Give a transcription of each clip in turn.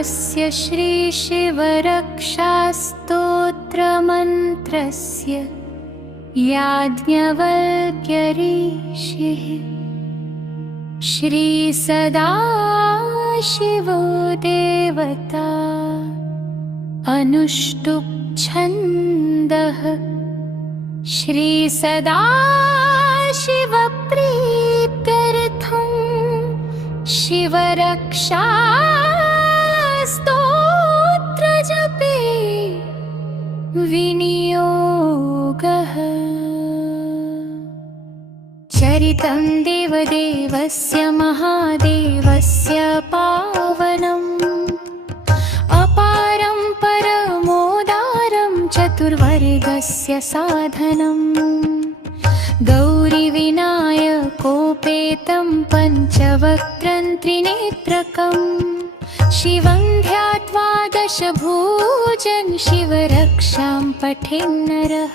अस्य श्रीशिवरक्षास्तोत्रमन्त्रस्य याज्ञवल्क्यऋषिः श्रीसदाशिवो देवता अनुष्टुप् छन्दः श्रीसदाशिवप्रीत्यर्थं शिवरक्षास्तोत्रजपे विनियोगः। चरितं देवदेवस्य महादेवस्य पावनम् अपारं परमोदारं चतुर्वर्गस्य साधनम् गौरीविनायकोपेतं पञ्चवक्त्रं त्रिनेत्रकम् शिवं ध्यात्वा दशभुजं शिवरक्षां पठेन्नरः।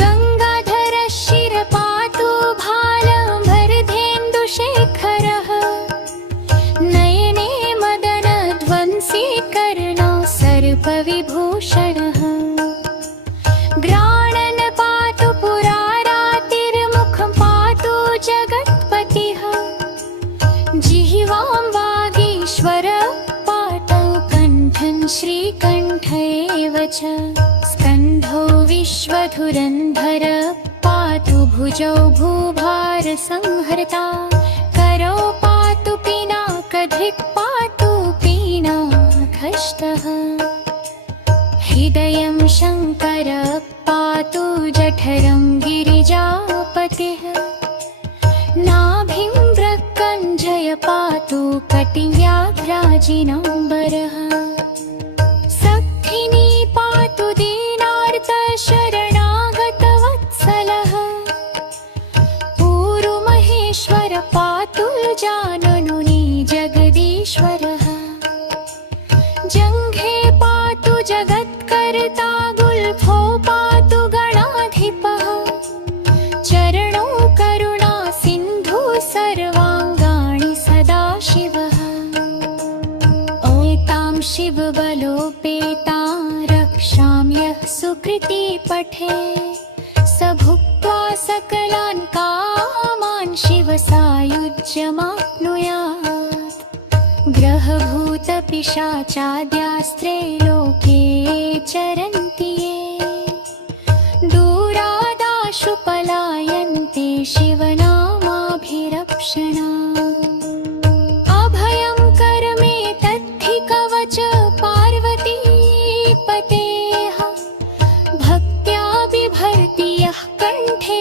गङ्गाधरः शिरपातु भालम्बरधेन्दुशेखरः नयने मदनध्वंसी कर्णो सर्पविभूषणः। घ्राणन् पातु पुरारातिर्मुखं पातु जगत्पतिः जिह्वां वागीश्वरः पातु कण्ठं श्रीकण्ठ एव च। स्कन्धो विश्वधुरन्धरः पातु भुजौ भूभारसंहर्ता करौ पातु पिनाकधिक् पातु पीनाकष्टः। हृदयं शङ्करः पातु जठरं गिरिजापतिः नाभिं मृत्युञ्जय पातु कटिव्याघ्राजिनाम्बरः। सखिनी पातु दीनार्तशरणागतवत्सलः पूरुमहेश्वर पातु जाननुनी जगदीश्वरः। जङ्घे पातु जगत्कर्ता गुल्फो पातु गणाधिपः चरणौ करुणा सिन्धु सर्वाङ्गाणि सदाशिवः। एतां शिवबलोपेतां रक्षां यः सुकृती पठे स भुक्त्वा सकलान् कामान् शिवसायुज्यमाप्नुयात्। ग्रहभूतपिशाचाद्यास्त्रे लोके चरन्ति ये दूरादाशु पलायन्ते शिवनामाभिरक्षणात्। अभयं करमे तद्धि कवच पार्वतीपतेः भक्त्या बिभर्ति यः कण्ठे